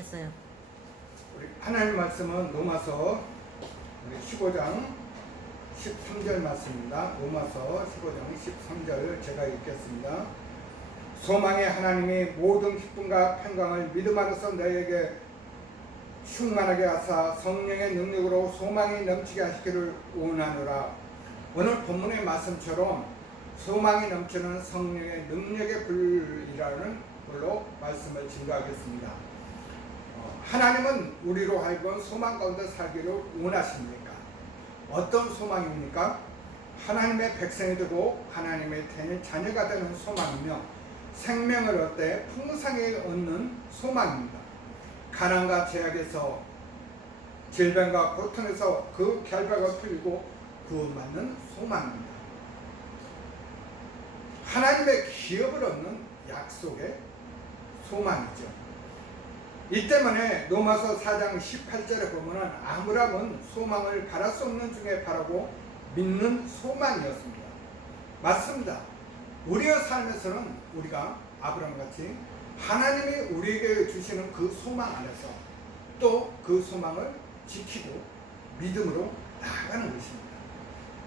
했어요. 우리 하나님 말씀은 로마서 15장 13절 말씀입니다. 로마서 15장 13절 제가 읽겠습니다. 소망의 하나님이 모든 기쁨과 평강을 믿음 안에서 너에게 충만하게 하사 성령의 능력으로 소망이 넘치게 하시기를 원하노라. 오늘 본문의 말씀처럼 소망이 넘치는 성령의 능력의 불이라는 걸로 말씀을 증거하겠습니다. 하나님은 우리로 하여금 소망 가운데 살기를 원하십니까? 어떤 소망입니까? 하나님의 백성이 되고 하나님의 자녀가 되는 소망이며 생명을 얻되 풍성하게 얻는 소망입니다. 가난과 죄악에서 질병과 고통에서 그 결박을 풀고 구원받는 소망입니다. 하나님의 기업을 얻는 약속의 소망이죠. 이 때문에 로마서 4장 18절에 보면 아브라함은 소망을 바랄 수 없는 중에 바라고 믿는 소망이었습니다. 맞습니다. 우리의 삶에서는 우리가 아브라함같이 하나님이 우리에게 주시는 그 소망 안에서 또 그 소망을 지키고 믿음으로 나아가는 것입니다.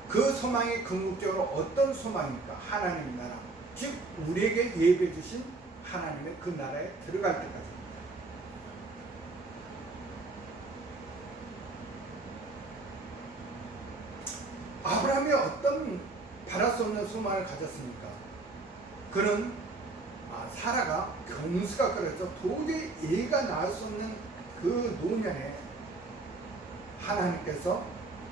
그 소망이 궁극적으로 어떤 소망입니까? 하나님 나라, 즉 우리에게 예비해 주신 하나님의 그 나라에 들어갈 때까지. 아브라함이 어떤 바랄 수 없는 소망을 가졌습니까? 그는 사라가 경수가 끓어서 도저히 애가 낳을 수 없는 그 노년에 하나님께서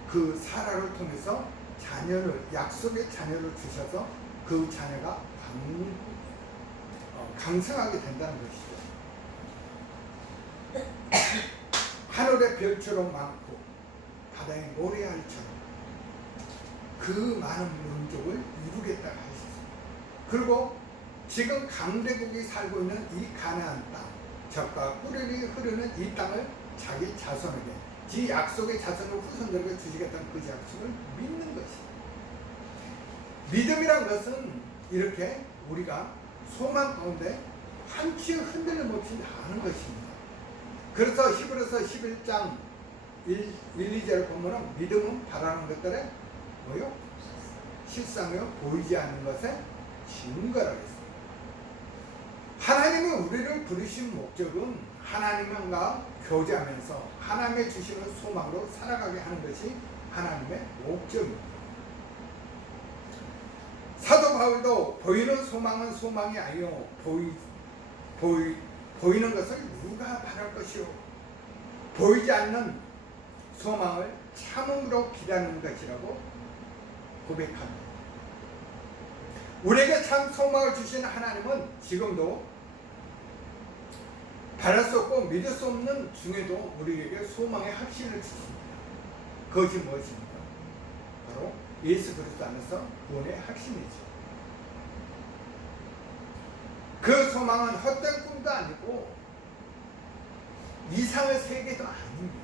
그 사라를 통해서 자녀를, 약속의 자녀를 주셔서 그 자녀가 강성하게 된다는 것이죠. 하늘의 별처럼 많고 바다의 모래알처럼 그 많은 민족을 이루겠다 하셨습니다. 그리고 지금 강대국이 살고 있는 이 가나안 땅, 젖과 꿀이 흐르는 이 땅을 자기 자손에게, 지 약속의 자손을 후손들에게 주시겠다는 그 약속을 믿는 것입니다. 믿음이란 것은 이렇게 우리가 소망 가운데 한치 흔들림 없이 나가는 것입니다. 그래서 히브리서 11장 1, 2절을 보면 믿음은 바라는 것들에 뭐요? 실상이요? 보이지 않는 것에 증거라고 했습니다. 하나님이 우리를 부르신 목적은 하나님과 교제하면서 하나님의 주시는 소망으로 살아가게 하는 것이 하나님의 목적입니다. 사도 바울도 보이는 소망은 소망이 아니요 보이는 것을 누가 바랄 것이요 보이지 않는 소망을 참음으로 기다리는 것이라고 고백합니다. 우리에게 참 소망을 주신 하나님은 지금도 바랄 수 없고 믿을 수 없는 중에도 우리에게 소망의 확신을 주십니다. 그것이 무엇입니까? 바로 예수 그리스도 안에서 구원의 확신이죠. 그 소망은 헛된 꿈도 아니고 이상의 세계도 아닙니다.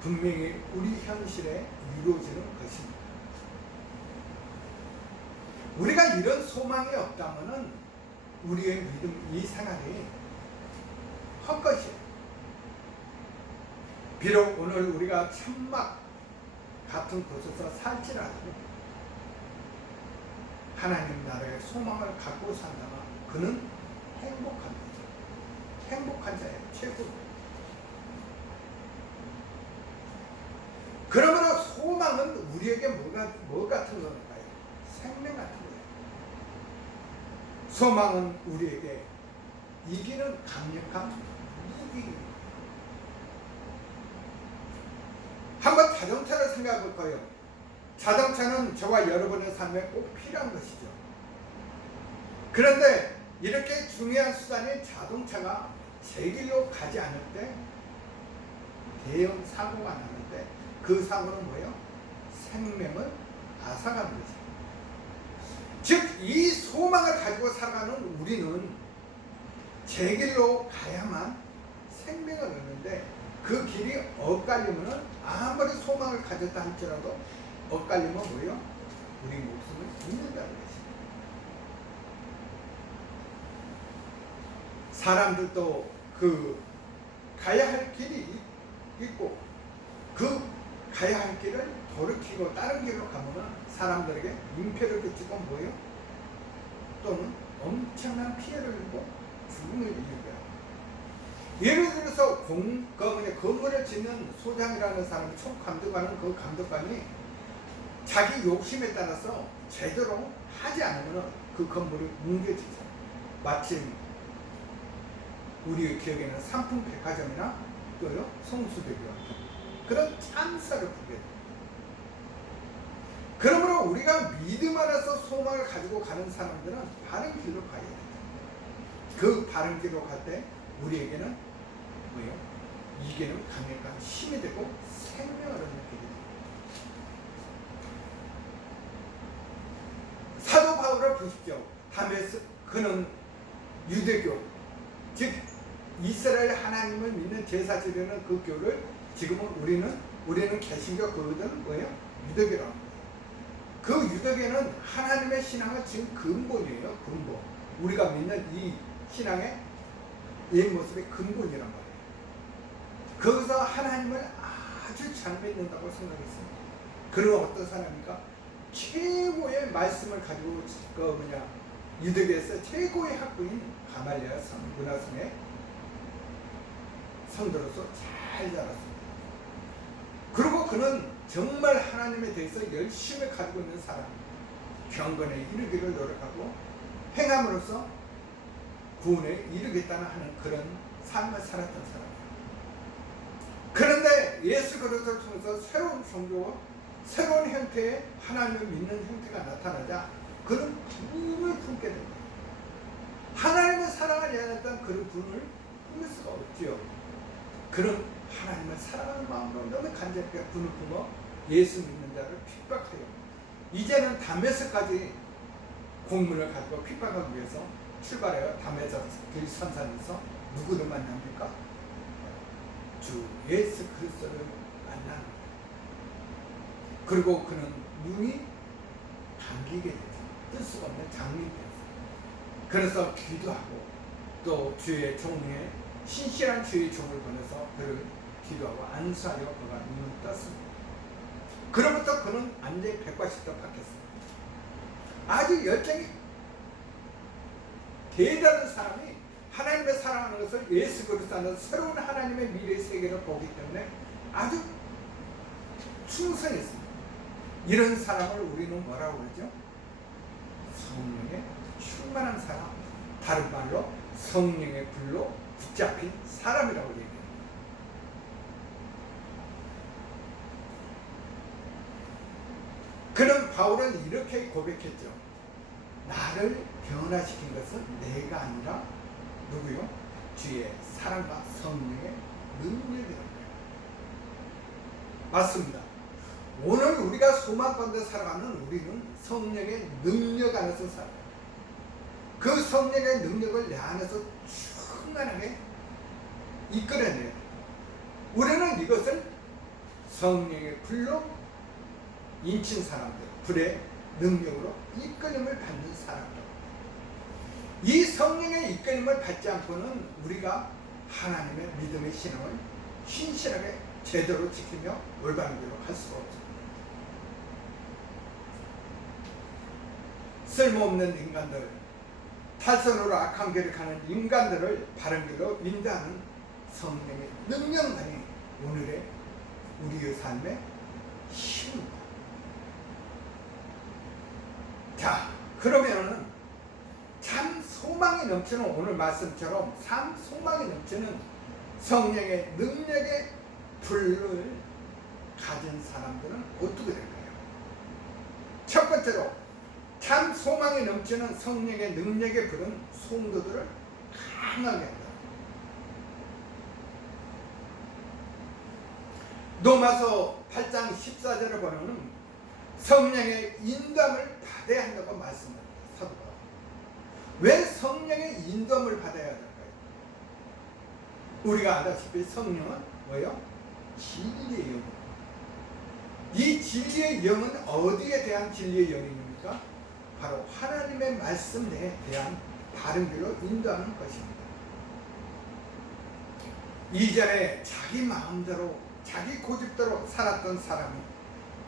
분명히 우리 현실에 이루어지는 것입니다. 우리가 이런 소망이 없다면 우리의 믿음 이 생활이 헛것이에요. 비록 오늘 우리가 천막 같은 곳에서 살지라도 하나님 나라의 소망을 갖고 산다면 그는 행복한 거죠. 행복한 자예요. 최고로. 그러므로 소망은 우리에게 뭐 같은 걸까요? 생명 같은 거예요. 소망은 우리에게 이기는 강력한 무기입니다. 한번 자동차를 생각해 볼 거예요. 자동차는 저와 여러분의 삶에 꼭 필요한 것이죠. 그런데 이렇게 중요한 수단인 자동차가 제 길로 가지 않을 때 대형 사고가 나는데 그 사고는 뭐예요? 생명을 앗아가는 것입니다. 즉 이 소망을 가지고 살아가는 우리는 제 길로 가야만 생명을 얻는데 그 길이 엇갈리면 아무리 소망을 가졌다 할지라도 엇갈리면 뭐예요? 우리 목숨을 잃는다는 것입니다. 사람들도 그 가야 할 길이 있고 그 가야 할 길을 돌이키고 다른 길로 가면은 사람들에게 민폐를 끼치고 뭐요? 또는 엄청난 피해를 입고 죽음을 이루게 합니다. 예를 들어서 건물을 짓는 소장이라는 사람이 총감독하는 그 감독관이 자기 욕심에 따라서 제대로 하지 않으면 그 건물이 뭉개지죠. 마침 우리 기억에는 삼풍백화점이나 또요 성수대교와 그런 참사를 보게 됩니다. 그러므로 우리가 믿음 안에서 소망을 가지고 가는 사람들은 바른 길로 가야 됩니다. 그 바른 길로 갈 때 우리에게는 뭐예요? 이게는 강력한 힘이 되고 생명을 얻게 됩니다. 사도 바울을 보십시오. 다메섹 그는 유대교 즉 이스라엘 하나님을 믿는 제사 지내는 그 교를 지금은 우리는 개신교 그들은 뭐예요? 유대교라고 합니다. 그 유대교는 하나님의 신앙의 지금 근본이에요. 근본. 우리가 믿는 이 신앙의 옛 모습의 근본이란 말이에요. 거기서 하나님을 아주 잘 믿는다고 생각했습니다. 그런 어떤 사람입니까? 최고의 말씀을 가지고 유대교에서 최고의 학부인 가말리엘 문화성의 성도로서 잘 자랐습니다. 그리고 그는 정말 하나님에 대해서 열심히 가지고 있는 사람, 경건에 이르기를 노력하고 행함으로써 구원에 이르겠다는 하는 그런 삶을 살았던 사람이에요. 그런데 예수 그리스도를 통해서 새로운 종교와 새로운 형태의 하나님을 믿는 형태가 나타나자 그는 분을 품게 됩니다. 하나님의 사랑을 얘기했던 그런 분을 품을 수가 없지요. 그런 하나님을 사랑하는 마음으로 너무 간절하게 분을 품어 예수 믿는 자를 핍박하여 이제는 다메섹까지 공문을 가지고 핍박하기 위해서 출발하여 다메섹 길 선산에서 누구를 만납니까? 주 예수 그리스도를 만납니다. 그리고 그는 눈이 감기게 되죠. 뜰 수가 없는 장님이 되죠. 그래서 기도하고 또 주의 종에 신실한 주의 종을 보내서 그를 기도하고 안수하여 그가 눈을 떴습니다. 그로부터 그는 완전히 180도 바뀌었습니다. 아주 열정이 대단한 사람이 하나님의 사랑하는 것을 예수 그리스도 안에서 새로운 하나님의 미래의 세계를 보기 때문에 아주 충성했습니다. 이런 사람을 우리는 뭐라고 그러죠? 성령에 충만한 사람, 다른 말로 성령의 불로 붙잡힌 사람이라고 얘기합니다. 그는 바울은 이렇게 고백했죠. 나를 변화시킨 것은 내가 아니라 누구요? 주의 사랑과 성령의 능력이라고 해요. 맞습니다. 오늘 우리가 소망 가운데 살아가는 우리는 성령의 능력 안에서 살아요. 그 성령의 능력을 내 안에서 충만하게 이끌어내요. 우리는 이것을 성령의 불로 인친 사람들, 불의 능력으로 이끌림을 받는 사람들. 이 성령의 이끌림을 받지 않고는 우리가 하나님의 믿음의 신앙을 신실하게 제대로 지키며 올바른 길로 갈 수가 없습니다. 쓸모없는 인간들, 탈선으로 악한 길을 가는 인간들을 바른 길로 인도하는 성령의 능력만이 오늘의 우리의 삶의 힘입니다. 자, 그러면은 참 소망이 넘치는 오늘 말씀처럼 참 소망이 넘치는 성령의 능력의 불을 가진 사람들은 어떻게 될까요? 첫 번째로 참 소망이 넘치는 성령의 능력의 불은 성도들을 강하게 한다. 로마서 8장 14절을 보면 성령의 인도함을 받아야 한다고 말씀합니다. 사도 바울. 왜 성령의 인도함을 받아야 될까요? 우리가 알다시피 성령은 뭐예요? 진리의 영입니다. 이 진리의 영은 어디에 대한 진리의 영입니까? 바로 하나님의 말씀에 대한 바른 길로 인도하는 것입니다. 이전에 자기 마음대로 자기 고집대로 살았던 사람이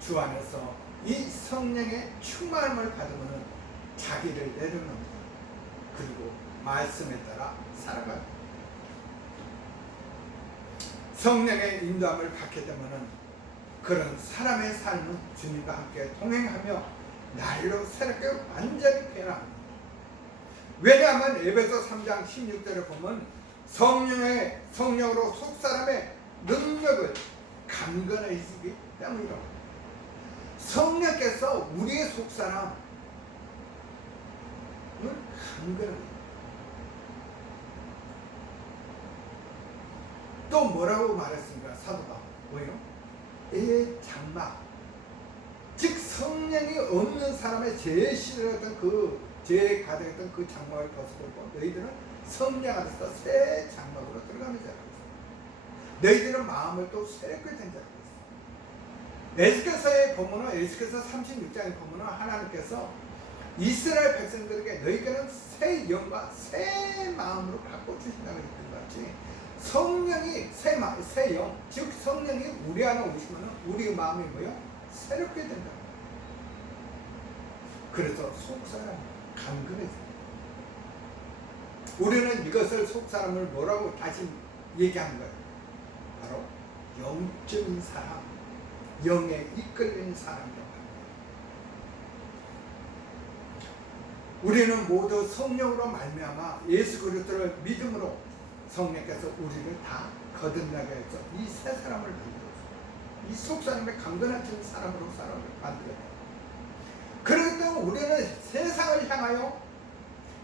주 안에서 이 성령의 충만함을 받으면 자기를 내려놓습니다. 그리고 말씀에 따라 살아가요. 성령의 인도함을 받게 되면 그런 사람의 삶은 주님과 함께 동행하며 날로 새롭게 완전히 변합니다. 왜냐하면 에베소 3장 16절에 보면 성령으로 속사람의 능력을 강건해 주기 때문이라고. 성령께서 우리의 속사람을 강건합니다. 또 뭐라고 말했습니까? 사도 바울. 뭐예요? 장막. 즉 성령이 없는 사람의 제일 싫어했던 제일 가득했던 그 장막을 벗어버리고 너희들은 성령 안에서 새 장막으로 들어가는 자라고 했어요. 너희들은 마음을 또 새롭게 된 자라고 했어요. 에스겔서에 보면은 에스겔서 36장에 보면은 하나님께서 이스라엘 백성들에게 너희들은 새 영과 새 마음으로 바꿔주신다고 했던 것 같이 성령이 새 영, 즉 성령이 우리 안에 오시면 우리의 마음이 뭐요? 새롭게 된다. 그래서 속사람 강건해져요. 우리는 이것을 속사람을 뭐라고 다시 얘기하는 거예요? 바로 영적인 사람, 영에 이끌린 사람이라고 합니다. 우리는 모두 성령으로 말미암아 예수 그리스도를 믿음으로 성령께서 우리를 다 거듭나게 해서 이 새 사람을 만들어서 이 속사람의 강건해진 사람으로 사람을 만들어요. 그렇기 때문에 우리는 세상을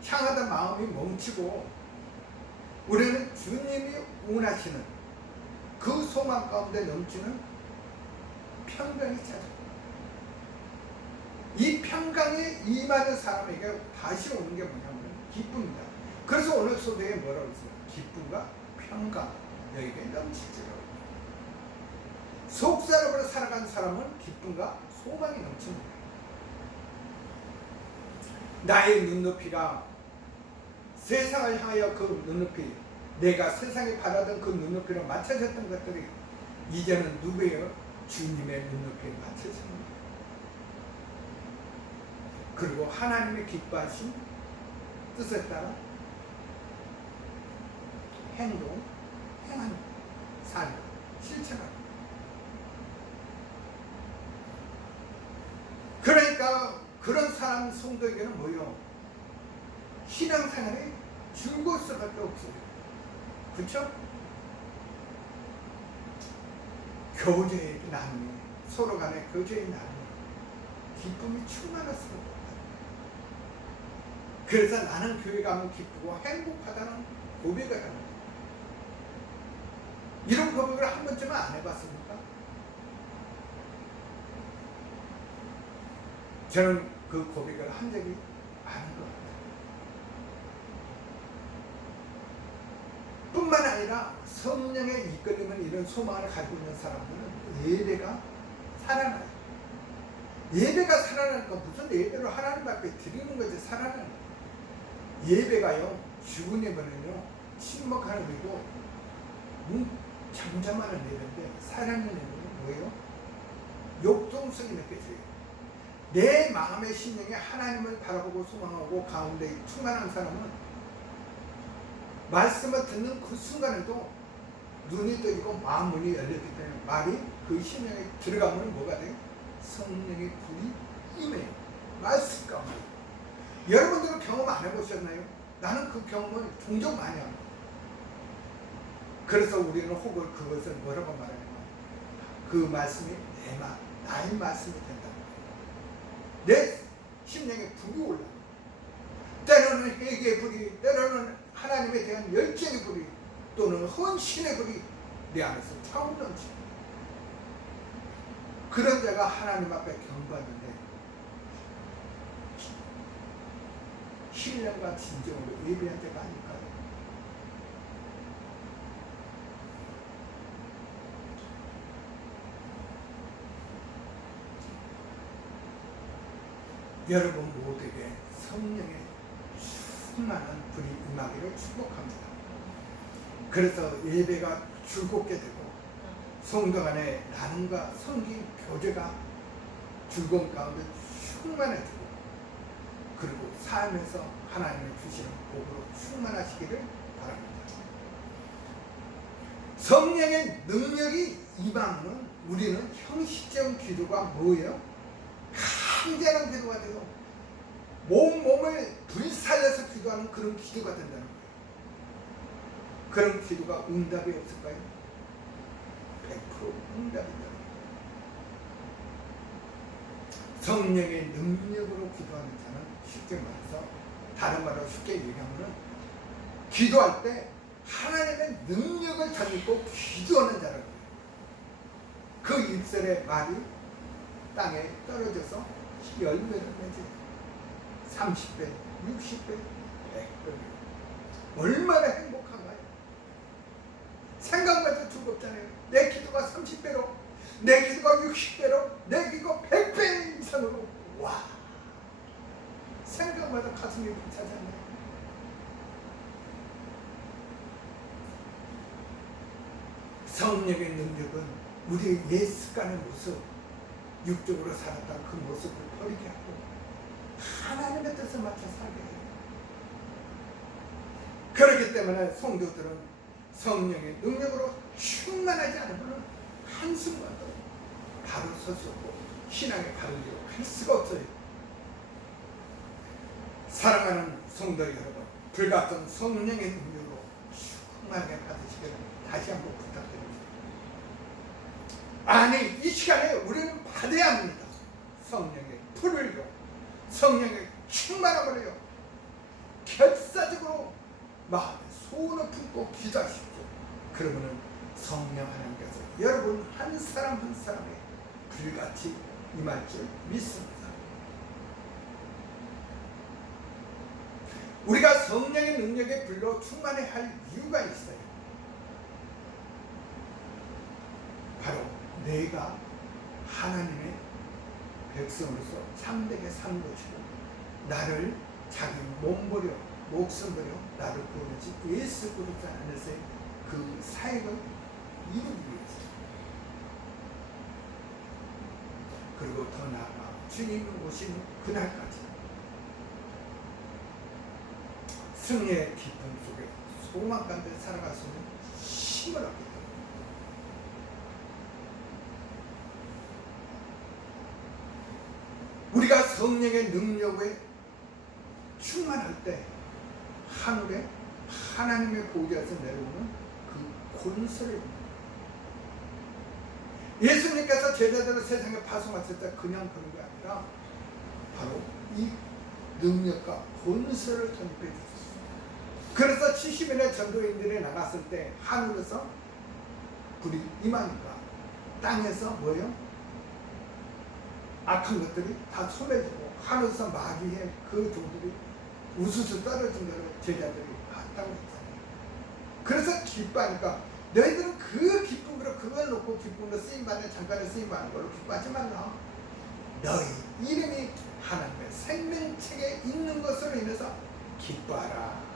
향하던 마음이 멈추고 우리는 주님이 원하시는 그 소망 가운데 넘치는 평강이 찾아요. 이 평강에 임하는 사람에게 다시 오는 게 뭐냐면 기쁨이다. 그래서 오늘 소대에 뭐라고 했어요? 기쁨과 평강 너에게 넘치지라고. 속사람으로 살아간 사람은 기쁨과 소망이 넘칩니다. 나의 눈높이가 세상을 향하여 그 눈높이, 내가 세상에 바라던 그 눈높이로 맞춰졌던 것들이 이제는 누구예요? 주님의 눈높이에 맞춰집니다. 그리고 하나님의 기뻐하신 뜻에 따라 행하는 삶, 실천하는. 그러니까 그런 사람 성도에게는 뭐요? 신앙생활이 즐거울 수밖에 없어요. 그렇죠? 교제의 나눔이, 서로 간의 교제의 나눔이 기쁨이 충만할 수밖에 없다. 그래서 나는 교회 가면 기쁘고 행복하다는 고백을 하는 거예요. 이런 고백을 한 번쯤은 안 해봤습니까? 저는 그 고백을 한 적이 많은 것 같아요. 뿐만 아니라 성령의 이끌림은 이런 소망을 가지고 있는 사람들은 예배가 살아나요. 예배가 살아나니까 무슨 예배를 하나님 앞에 드리는 거지 살아나는 거예요. 예배가요 죽은 예배는요 침묵하는 예배고 잠잠하는 예배인데 살아나는 예배는 뭐예요? 역동성이 느껴져요. 내 마음의 심령에 하나님을 바라보고 소망하고 가운데 충만한 사람은 말씀을 듣는 그 순간에도 눈이 떠지고 마음 문이 열렸기 때문에 말이 그 심령에 들어가면 뭐가 돼요? 성령의 불이 임해요. 말씀 가운데. 여러분들은 경험 안 해보셨나요? 나는 그 경험을 종종 많이 합니다. 그래서 우리는 혹은 그것을 뭐라고 말하냐면 그 말씀이 나의 말씀이 된다. 내 심령에 불이 올라. 때로는 회개의 불이, 때로는 하나님에 대한 열정의 불이, 또는 헌신의 불이 내 안에서 차오르 넘치는 그런 자가 하나님 앞에 경배하는데 신령과 진정으로 예배한 자가 아닐까요? 여러분 모두에게 성령의 충만한 불이 임하기를 축복합니다. 그래서 예배가 즐겁게 되고 성도 간의 나눔과 성경 교제가 즐거움 가운데 충만해지고 그리고 삶에서 하나님이 주시는 복으로 충만하시기를 바랍니다. 성령의 능력이 임하면 우리는 형식적인 기도가 뭐예요? 간절한 기도가 되고 몸을 불살려서 기도하는 그런 기도가 된다는 거예요. 그런 기도가 응답이 없을까요? 100% 응답이 있다. 성령의 능력으로 기도하는 자는 쉽게 말해서 다른 말로 쉽게 얘기하면 기도할 때 하나님의 능력을 잘 믿고 기도하는 자라고 해요. 그 입술의 말이 땅에 떨어져서 열매를 맺어요. 30배, 60배, 100배. 얼마나 행복한가요? 생각만 해도 즐겁잖아요. 내 기도가 30배로, 내 기도가 60배로, 내 기도가 100배 이상으로. 와! 생각마다 가슴이 벅차잖아요. 성령의 능력은 우리의 옛 습관의 모습, 육적으로 살았던 그 모습을 버리게 하고 하나님의 뜻에 맞춰 살게 해요. 그렇기 때문에 성도들은 성령의 능력으로 충만하지 않으면 한순간도 바로 설 수 없고 신앙의 바른 길로 갈 수가 없어요. 사랑하는 성도 여러분, 불같은 성령의 능력으로 충만하게 받으시기를 다시 한번 부탁드립니다. 아니, 이 시간에 우리는 받아야 합니다. 성령의 불을요, 성령의 충만함을요, 결사적으로 마음에 소원을 품고 기도하십시오. 그러면은 성령 하나님께서 여러분 한 사람 한 사람의 불같이 임할 줄 믿습니다. 우리가 성령의 능력에 불로 충만해야 할 이유가 있어요. 바로 내가 하나님의 백성으로서 참되게 사는 것이고 나를 자기 몸버려 목숨 버려 나를 구원하신 예수 그리스도 안에서의 그 사역을 이루기 위해서, 그리고 더 나아가 주님이 오시는 그날까지 승리의 기쁨 속에 소망 가운데 살아갈 수 있는 힘을 얻게 됩니다. 우리가 성령의 능력에 충만할 때 하늘에 하나님의 보좌에서 내려오는 그 권세를, 예수님께서 제자들을 세상에 파송하실 때 그냥 그런 게 아니라 바로 이 능력과 권세를 전입해 주셨습니다. 그래서 70인의 전도인들이 나갔을 때 하늘에서 불이 임하니까 땅에서 뭐예요? 악한 것들이 다 소멸되고 하늘에서 마귀의 그 종들이 우수수 떨어진 것을 제자들이 봤다고 했잖아요. 그래서 기뻐하니까 너희들은 그 기쁨으로 그걸 놓고 기쁨으로 쓰임받는 잠깐의 쓰임받는 걸로 기뻐하지 말라. 너희 이름이 하나님의 생명책에 있는 것으로 인해서 기뻐하라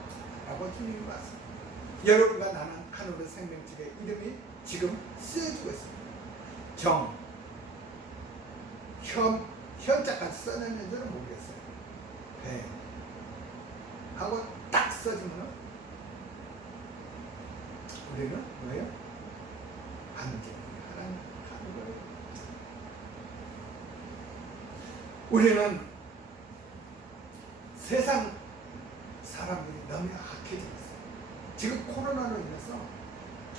라고 주님이 말씀합니다. 여러분과 나는 하늘의 생명책에 이름이 지금 쓰여지고 있습니다. 현자까지 써놨는지는 모르겠어요. 배 하고 딱 써지면 우리는 뭐예요? 안전히 하나님 가는 거예요. 우리는 세상 사람들이 너무 악해져 있어요. 지금 코로나로 인해서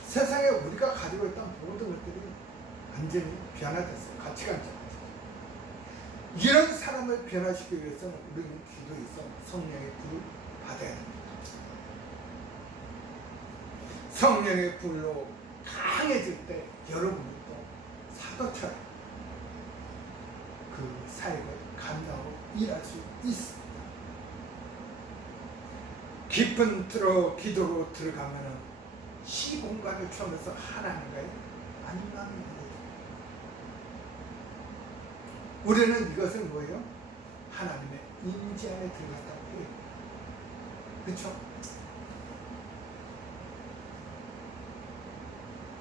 세상에 우리가 가지고 있던 모든 것들이 완전히 변화됐어요. 가치관적. 이런 사람을 변화시키기 위해서는 우리는 기도에서 성령의 불을 받아야 합니다. 성령의 불로 강해질 때 여러분은 또 사도처럼 그 사역을 감당하고 일할 수 있습니다. 깊은 기도로 들어가면은 시공간을 초월해서 하나님과의 만남이 되죠. 우리는 이것을 뭐예요? 하나님의 임재 안에 들어갔다고 해요. 그렇죠?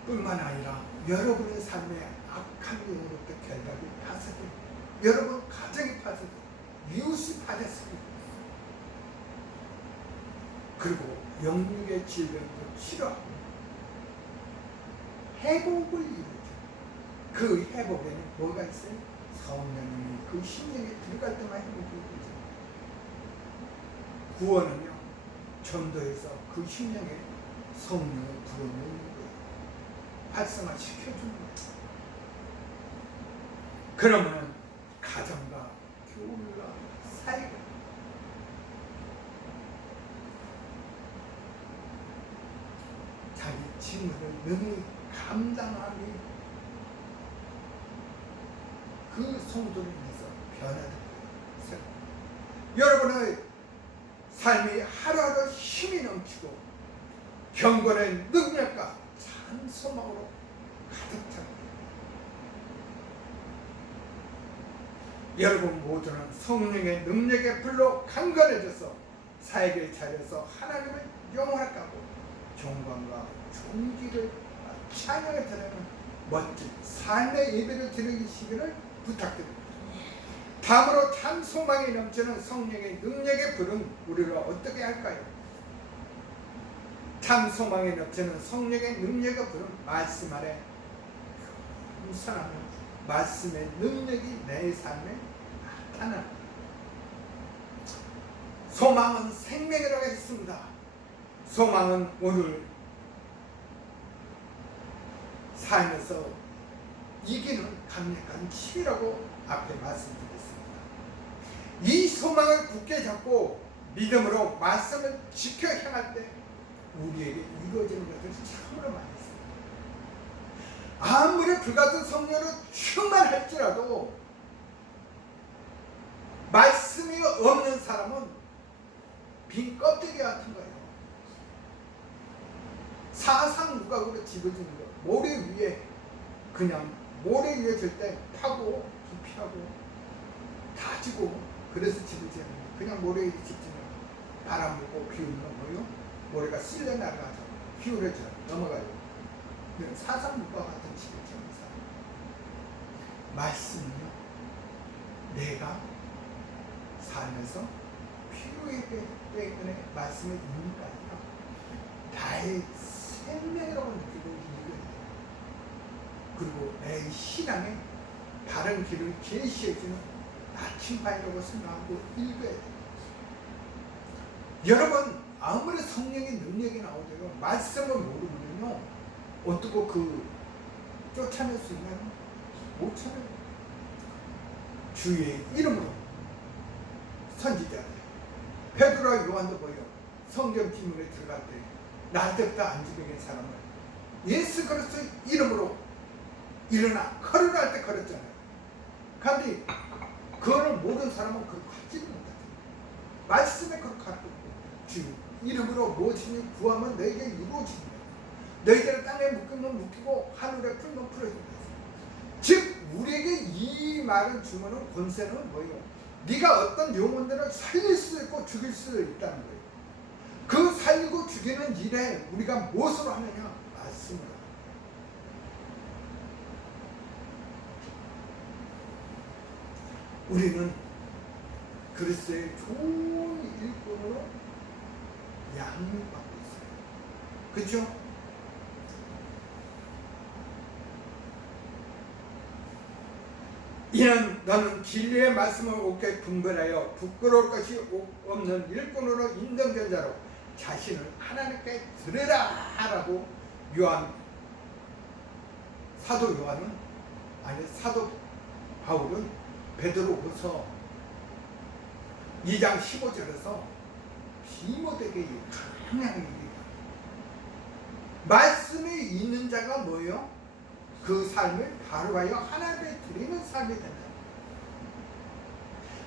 뿐만 아니라 여러분의 삶에 악한 영으로부터 결박이 파쇄되고 여러분 가정이 파쇄되고 이웃이 파괴되고 그리고 영육의 질병도 치료하고 회복을 이루죠. 그 회복에는 뭐가 있어요? 성령님이 그 심령에 들어갈 때만 회복이 이루죠. 구원은요 전도에서 그 심령에 성령을 불어넣는 거예요. 활성화시켜주는 거예요. 그러면 가정과 교회가 사회가 자기 직무를 능히 감당하기 그 성도를 인해서 변화될 거예요. 여러분의 삶이 하루하루 힘이 넘치고 경건의 능력과 참 소망으로 가득 찹니다. 여러분 모두는 성령의 능력의 불로 강건해져서 사역의 자리에서 하나님을 영원하고 존경과 존귀를 찬양을 드리는 멋진 삶의 예배를 드리시기를 부탁드립니다. 다음으로 참 소망이 넘치는 성령의 능력의 불은 우리를 어떻게 할까요? 참 소망이 넘치는 성령의 능력의 불은 말씀 아래 우선하는 말씀의 능력이 내 삶에 나타납니다. 소망은 생명이라고 했습니다. 소망은 오늘 삶에서 이기는 강력한 힘이라고 앞에 말씀드렸습니다. 이 소망을 굳게 잡고 믿음으로 말씀을 지켜 향할 때 우리에게 이루어지는 것들이 참으로 많이 있습니다. 아무리 불같은 성령으로 충만할지라도 말씀이 없는 사람은 빈 껍데기 같은 거예요. 사상 누각으로 집어주는 거. 모래 위에 그냥 모래 위에 줄 때 파고 깊이하고 다지고 그래서 집어지는 거예요. 그냥 모래 위에 집지면 바람 불고 비 오면 뭐요? 모래가 쓸려 나가서 기울어져 넘어가요. 사상 누각 같은 집이죠. 말씀은요 내가 살면서 필요하기 때문에 말씀을 읽는 게 아니라 나의 생명이라고 느끼고 읽어야 돼요. 그리고 내 신앙에 바른 길을 제시해주는 나침반이라고 생각하고 읽어야 돼요. 여러분 아무리 성령의 능력이 나오더라도 말씀을 모르면요 어떻게 그 쫓아낼 수 있나요? 못 찾아요. 주의 이름으로 선지자들 베드로와 요한도 보여 성경 지문에 들어갈 때 날때부터 안 죽이는 사람을 예수 그리스도의 이름으로 일어나 걸으라 할 때 걸었잖아요. 그런데 그거를 모르는 사람은 그렇게 하지를 못하죠. 말씀에 그렇게 할 거고 주 이름으로 무엇이니 구하면 너에게 이루어진다. 너희들은 땅에 묶으면 묶이고 하늘에 풀면 풀어진다. 즉 우리에게 이 말을 주면은 권세는 뭐예요? 네가 어떤 영혼들을 살릴 수 있고 죽일 수 있다는 거예요. 그 살리고 죽이는 일에 우리가 무엇으로 하느냐? 말씀으로. 우리는 그리스도의 좋은 일꾼으로 양육받고 있어요. 그렇죠? 이는 너는 진리의 말씀을 옳게 분별하여 부끄러울 것이 없는 일꾼으로 인정된 자로 자신을 하나님께 드리라 라고 사도 요한은 아니 사도 바울은 베드로후서 2장 15절에서 디모데에게 강하게 얘기합니다. 말씀이 있는 자가 뭐예요? 그 삶을 바로하여 하나님께 드리는 삶이 된다.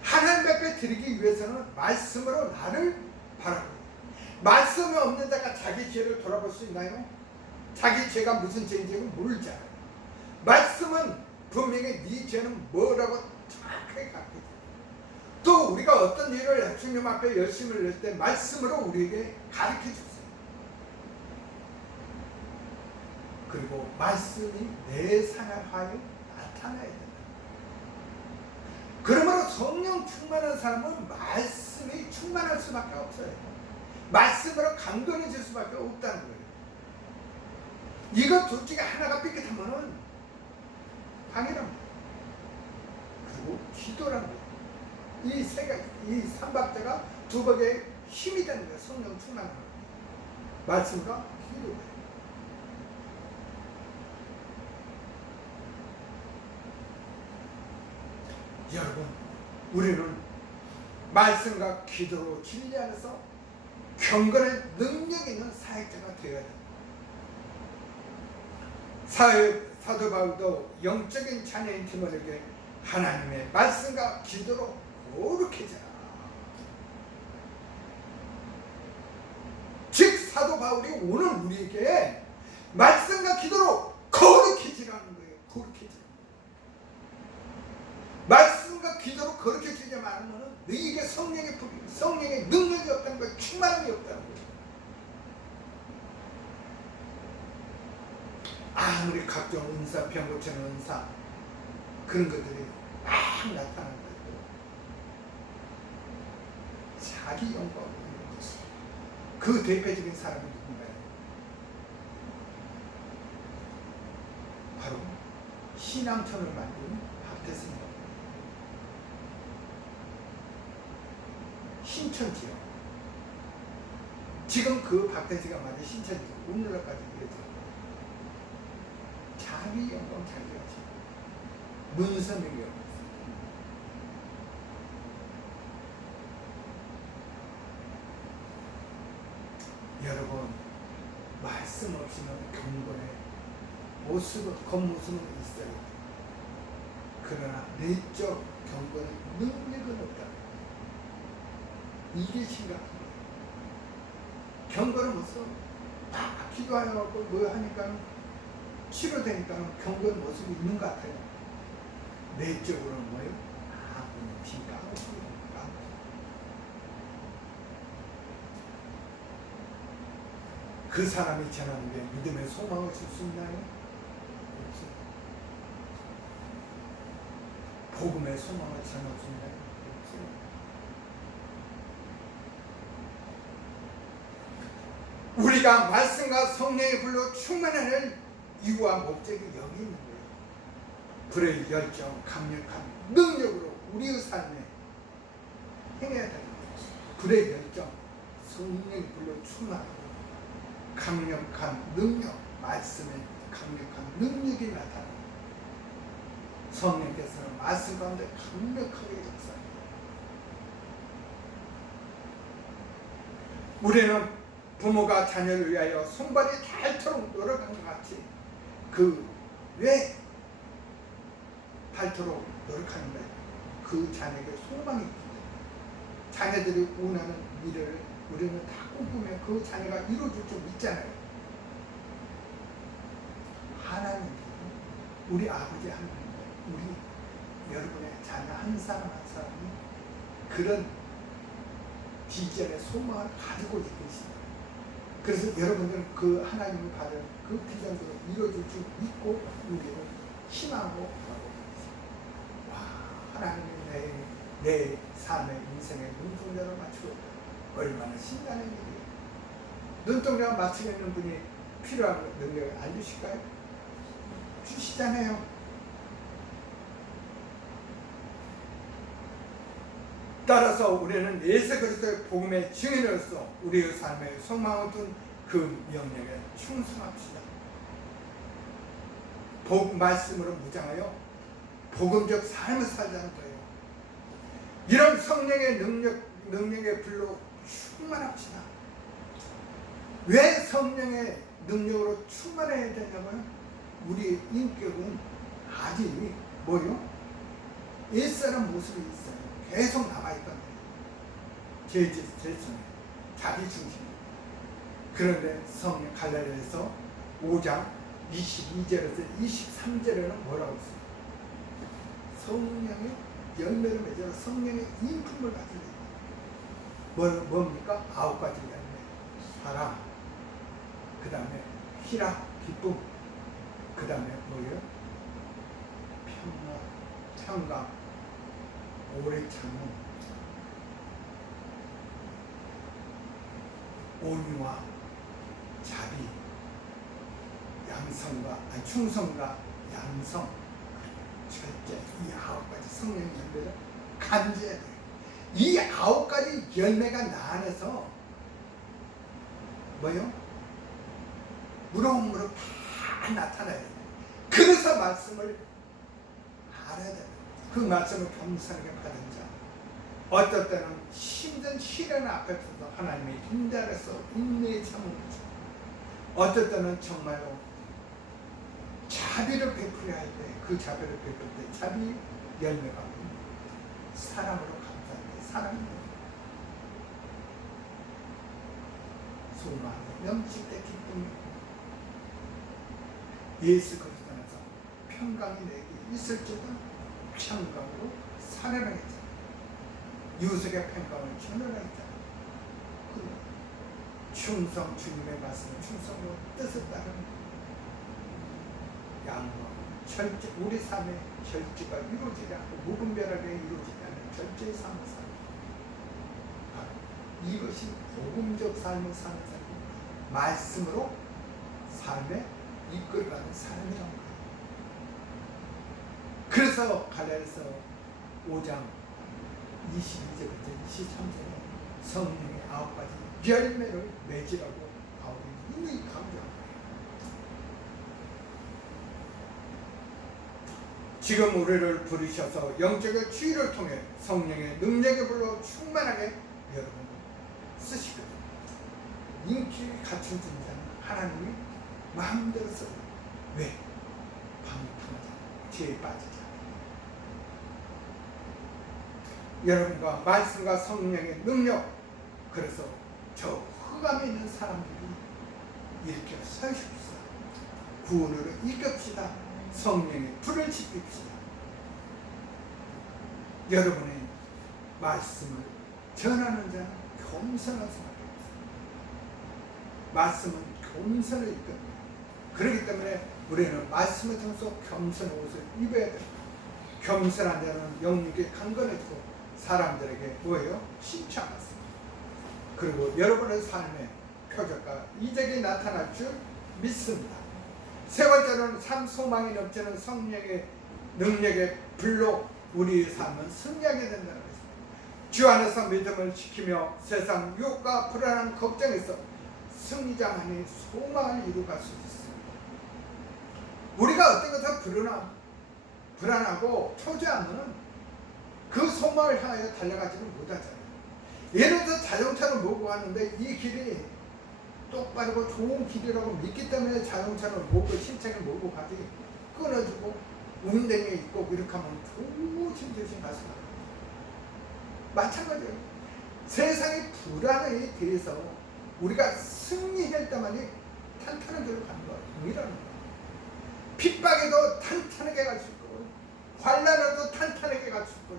하나님 앞에 드리기 위해서는 말씀으로 나를 바라보고 말씀이 없는 자가 자기 죄를 돌아볼 수 있나요? 자기 죄가 무슨 죄인지 모르지 않아요. 말씀은 분명히 네 죄는 뭐라고 정확하게 가르쳐줘요. 또 우리가 어떤 일을 주님 앞에 열심히 낼 때 말씀으로 우리에게 가르쳐줬어요. 그리고 말씀이 내 생활하에 나타나야 된다. 그러므로 성령 충만한 사람은 말씀이 충만할 수밖에 없어요. 말씀으로 강건해질 수밖에 없다는 거예요. 이거 둘 중에 하나가 삐끗하면은 방해랍니다. 그리고 기도란 거예요. 이 세 가지, 이 삼박자가 두 번의 힘이 되는 거예요. 성령 충만한 거예요. 말씀과 기도예요. 여러분, 우리는 말씀과 기도로 진리 안에서 경건의 능력 있는 사역자가 되어야 됩니다. 사도 바울도 영적인 자녀인 디모데에게 하나님의 말씀과 기도로 거룩해져라. 즉 사도 바울이 오늘 우리에게 말씀과 기도로 거룩해지라는 거예요. 거룩해지라. 말씀과 기도로 거룩해지지 않으면 너희에게 성령의 능력이 없다는 거예요. 충만함이 없다는 거예요. 아무리 각종 은사, 병 고치는 은사 그런 것들이 막 나타나는 거예요. 자기 영광을 누리는 것이 그 대표적인 사람이 누군가요? 바로 신앙천을 만든 박태승입니다. 신천지요. 지금 그 박태승가 말인 신천지가 오늘날까지 이어져요. 자기 영광 자기가 지금 문선명이 없어요. 여러분, 말씀 없이는 경건의 겉모습은 있어요. 그러나 내적 경건의 능력은 없다. 이게 심각합니다. 경건은 무슨 딱 기도하려고 뭐 하니까 치료되니까 경건 모습이 있는 것 같아요. 내적으로는 뭐예요? 그냥 비가 오고 그 사람이 전하는 게 믿음의 소망을 줄 수 있나요? 없어요. 복음의 소망을 전할 수 있나요? 없어요. 우리가 말씀과 성령의 불로 충만하는 이유와 목적이 여기 있는 거예요. 불의 열정, 강력한 능력으로 우리의 삶에 행해야 되는 거예요. 불의 열정, 성령의 불로 충만하고 강력한 능력, 말씀의 강력한 능력이 나타납니다. 성령께서는 말씀 가운데 강력하게 역사합니다. 우리는 부모가 자녀를 위하여 손발이 닳도록 노력한 것 같이 왜 닳도록 노력하는데 그 자녀에게 소망이 있기 때문에 자녀들이 원하는 미래를 우리는 다 꿈꾸며 그 자녀가 이루어질 줄 믿잖아요. 하나님, 우리 아버지 하나님, 우리 여러분의 자녀 한 사람 한 사람이 그런 비전의 소망을 가지고 있습니다. 그래서 여러분들은 그 하나님을 받은 그 비전대로 이루어질 줄 믿고 우리는 희망하고 바라보고 있습니다. 와, 하나님이 내 삶의 인생의 눈동자를 맞추고 얼마나 신나는 일이에요. 눈동자 맞추고 있는 분이 필요한 능력을 안 주실까요? 주시잖아요. 따라서 우리는 예수 그리스도의 복음의 증인으로서 우리의 삶의 소망을 둔 그 명령에 충성합시다. 말씀으로 무장하여 복음적 삶을 살자는 거예요. 이런 성령의 능력의 불로 충만합시다. 왜 성령의 능력으로 충만해야 되냐고요? 우리의 인격은 아직 뭐요? 옛사람 모습이 있어요. 계속 남아있단 말이에요. 제성에 자기 중심. 그런데 성령 갈라디아서 5장 22절에서 23절에는 뭐라고 있어요? 성령의 열매를 맺어 성령의 인품을 가지고 있다. 뭡니까? 9가지 열매. 사랑, 그 다음에 희락, 기쁨, 그 다음에 뭐예요? 평강, 오래 참음, 온유와 자비, 충성과 양성, 절제, 이 9가지 성령의 열매를 간주해야 돼요. 이 9가지 열매가 나 안에서 뭐요? 무럭무럭 다 나타나요. 그래서 말씀을 알아야 돼요. 그 말씀을 겸손하게 받은 자, 어떨 때는 힘든 시련 앞에서도 하나님의 인대 아래서 인내에 참는 거죠. 어떨 때는 정말로 자비를 베풀어야 할 때 그 자비를 베풀 때 자비 열매가 사랑으로 감사할 때 사랑입니다. 소망에 넘칠 때 기쁨이, 예수 그리스도 안에서 평강이 내게 있을지도 평강으로 살아라 했잖아. 유색의 평강을 전하라 했잖아. 충성, 주님의 말씀을 충성으로 뜻을 따르는 양과 절제, 우리 삶의 절제가 이루어지지 않고 무분별하게 이루어지지 않는 절제의 삶을 사는, 이것이 복음적 삶을 사는 삶입니다. 말씀으로 삶에 이끌어가는 사람이라는 거예요. 그래서 갈라디아서 5장 22절부터 23절에 성령의 9가지 열매를 맺으라고 바울이 이미 강조한 거예요. 지금 우리를 부르셔서 영적의 주의를 통해 성령의 능력의 불로 충만하게 여러분 쓰시거든요. 인기 갖춘 존재는 하나님이 마음대로 써요. 왜? 방탕하지 않고 죄에 빠지지 않고. 여러분과 말씀과 성령의 능력, 그래서 저 흑암에 있는 사람들이 이렇게 서십시다. 구원으로 이깁시다. 성령의 불을 지핍시다. 여러분의 말씀을 전하는 자는 겸손한 수밖에 없습니다. 말씀은 겸손을 이끕니다. 그렇기 때문에 우리는 말씀을 통해서 겸손한 옷을 입어야 됩니다. 겸손한 자는 영육에 강건해지고 사람들에게 뭐예요? 칭찬받습니다. 그리고 여러분의 삶의 표적과 이적이 나타날 줄 믿습니다. 세 번째로는 삶 소망이 넘치는 성령의 능력의 불로 우리의 삶은 승리하게 된다는 것입니다. 주 안에서 믿음을 지키며 세상 유혹과 불안한 걱정에서 승리자만이 소망을 이루어갈 수 있습니다. 우리가 어떤 것을 불안하고 초조하면 그 소망을 향하여 달려가지는 못하잖아요. 예를 들어서 자동차를 몰고 가는데 이 길이 똑바르고 좋은 길이라고 믿기 때문에 자동차를 몰고 신차를 몰고 가지, 끊어지고 운행에 있고 이렇게 하면 조심조심 갈 수가 없어요. 마찬가지예요. 세상의 불안에 대해서 우리가 승리할 때만이 탄탄한 길로 가는 거예요. 동일하는 거예요. 핍박에도 탄탄하게 갈 수 있고 환난에도 탄탄하게 갈 수 있고,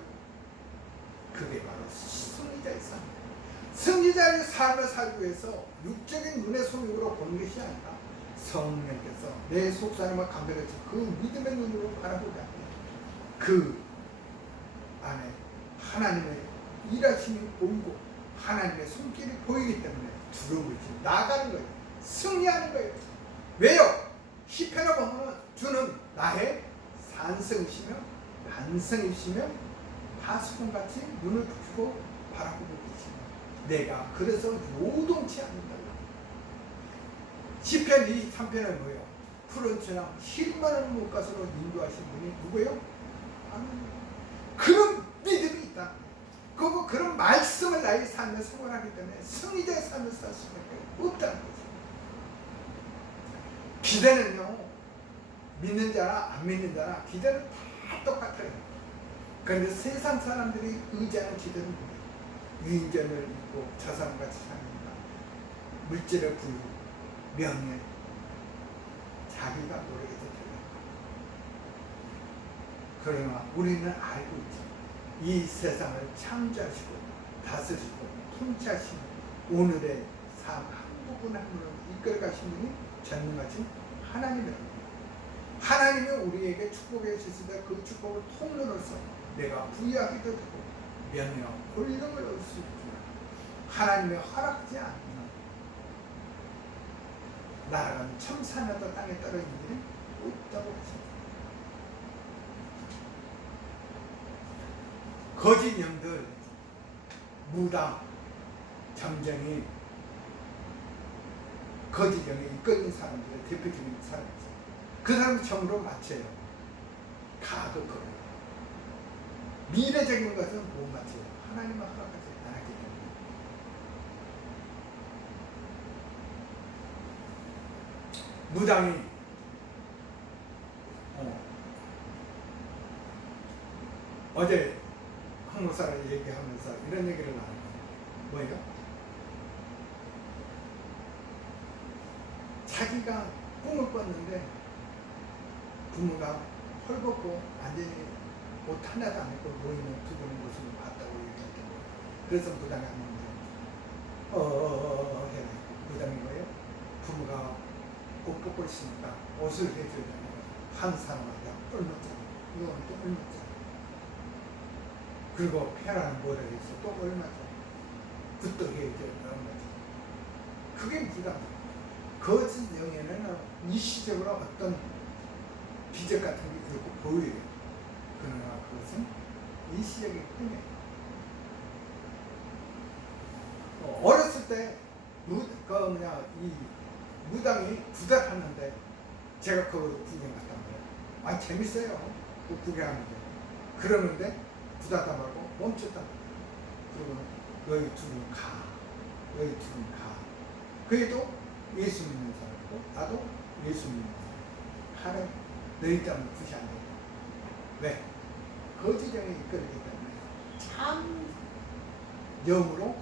그게 바로 승리자의 삶이에요. 승리자의 삶을 살기 위해서 육적인 눈의 소육으로 보는 것이 아니라 성령께서 내 속사람을 감별해서 그 믿음의 눈으로 바라보게 합니다. 그 안에 하나님의 일하심이 보이고 하나님의 손길이 보이기 때문에 두려움을 나가는 거예요. 승리하는 거예요. 왜요? 시편을 보면 주는 나의 산성이시며 반성이시며 하수공같이 눈을 붙이고 바라보고 계시며 내가 그래서 요동치 않는다. 시편 23편은 뭐예요? 푸른 처럼 힐만한 물가으로 인도하신 분이 누구예요? 그런 믿음이 있다. 그런 말씀을 나의 삶에 생활하기 때문에 승리자의 삶을 살 수밖에 없다는 거죠. 기대는요, 믿는 자나 안 믿는 자나 기대는 다 똑같아요. 그런데 세상 사람들이 의지하는 기대는 뭐예요? 유인전을 입고 저 사람같이 사는가, 물질의 부유, 명예, 자기가 모르게 되더라고요. 그러나 우리는 알고 있죠. 이 세상을 창조하시고 다스리시고 통치하시는 오늘의 삶 한 부분 한 부분을 이끌어가신 분이 전능하신 하나님이라는 거예요. 하나님이 우리에게 축복해 주시되 그 축복을 통로로서 내가 부유하기도 되고 명예와 권력을 얻을 수 있구나. 하나님의 허락지 않는 나라는 참사나도 땅에 떨어진 일이 없다고 하십니다. 거짓 영들, 무당, 점쟁이, 거짓 영에 이끌린 사람들의 대표적인 사람이죠. 그 사람 점으로 맞춰요. 가도 그래요. 미래적인 것은 못 맞춰요. 하나님은 허락하지 않았기 때문에. 무당이 어제 한국 사람 얘기하면서 이런 얘기를 나눠요. 뭐예요? 자기가 꿈을 꿨는데 부모가 헐벗고 완전히 옷 하나도 안 입고 모이는 두 분의 모습을 봤다고 얘기했던 거예요. 그래서 무당이 하는데 해라. 무당인 거예요. 부모가 옷 벗고 있으니까 옷을 해주려면 한 사람마다 얼마짜리, 이건 또 얼마짜리. 그리고 페라는 뭐라 해서 또 얼마짜리. 굿도 해줘야 얼마짜리. 그게 무당이에요. 거짓 영에는 일시적으로 어떤 비적 같은 게 있고 보여요. 그러나 그것은 일시적이기 때문에 어렸을 때 이 무당이 구달하는데 제가 그걸 구경 갔단 말이에요. 재밌어요. 그 구경하는데. 그러는데 구달다 말고 멈췄다. 그러고 너희 둘은 가. 너희 둘은 가. 그래도 예수 믿는 사람이고 나도 예수 믿는 사람. 하나님 너희 때문에 굿이 안 된다. 왜? 거짓영에 이끌리기 때문에 참 영으로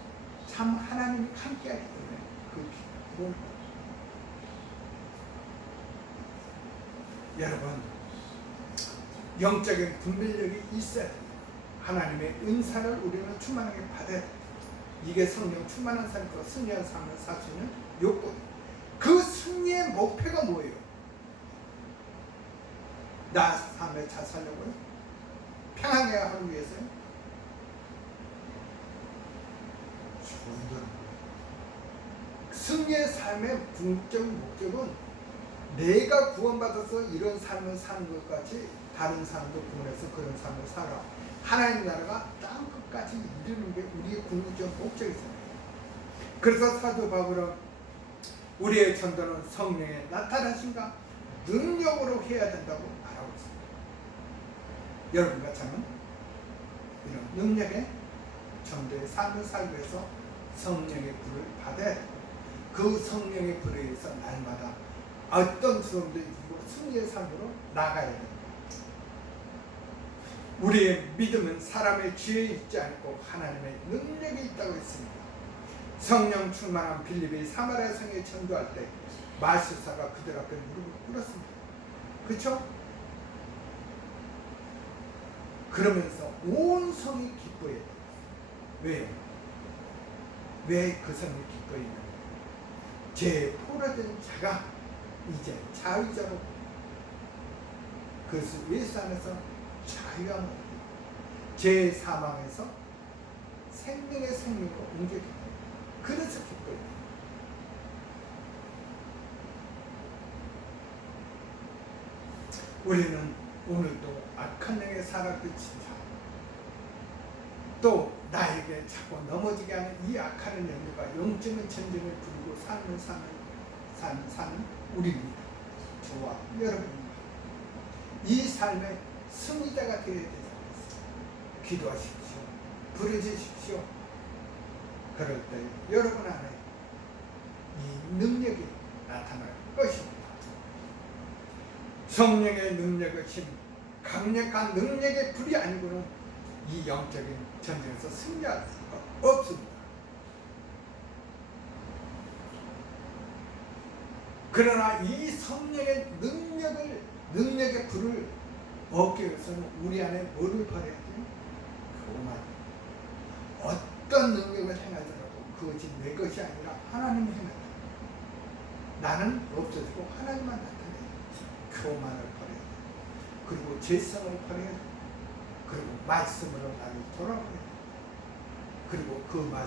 참 하나님이 함께하기 때문에 그 기도를 여러분 영적인 분별력이 있어야 돼요. 하나님의 은사를 우리는 충만하게 받아야 돼요. 이게 성령 충만한 삶과 승리한 삶을 살 수 있는 요건. 그 승리의 목표가 뭐예요? 나 삶을 잘 살려고요? 평안하게 하기 위해서요? 승리의 삶의 궁극적인 목적은 내가 구원받아서 이런 삶을 사는 것까지 다른 사람도 구원해서 그런 삶을 살아. 하나님 나라가 땅 끝까지 이루는 게 우리의 궁극적 목적이잖아요. 그래서 사도 바울은 우리의 전도는 성령의 나타나심과 능력으로 해야 된다고 말하고 있습니다. 여러분과 저는 이런 능력의 전도의 삶을 살기 위해서 성령의 불을 받아야 되고 그 성령의 불에 의해서 날마다 어떤 수험도 이기고 승리의 삶으로 나가야 됩니다. 우리의 믿음은 사람의 지혜에 있지 않고 하나님의 능력이 있다고 했습니다. 성령 충만한 빌립이 사마리아 성에 전도할 때 마술사가 그들 앞에 무릎을 꿇었습니다. 그렇죠? 그러면서 온 성이 기뻐해요. 왜요? 왜 그 성이 기뻐했냐면 제 포로된 자가 이제 자유자로 그래서 예수 안에서 자유함을 제 사망에서 생명의 생명으로 옮겨졌다. 그래서 기뻐요. 우리는 오늘도 악한 영에 살아그친 자, 또 나에게 자꾸 넘어지게 하는 이 악한 영들과 영적인 전쟁을 부르고 삶을 사는 우리입니다. 저와 여러분입니다. 이 삶의 승리자가 되어야 되지 않겠습니까? 기도하십시오. 부르짖으십시오. 그럴 때 여러분 안에 이 능력이 나타날 것입니다. 성령의 능력의 힘, 강력한 능력의 불이 아니고는 이 영적인 전쟁에서 승리할 수가 없습니다. 그러나 이 성령의 능력의 불을 얻기 위해서는 우리 안에 뭐를 버려야 돼요? 교만. 어떤 능력을 행하더라도 그것이 내 것이 아니라 하나님이 행한다. 나는 없어지고 하나님만 나타내요. 교만을 버려야 돼. 그리고 죄성을 버려야 돼. 그리고 말씀으로 나를 돌아오야 돼. 그리고 그 말씀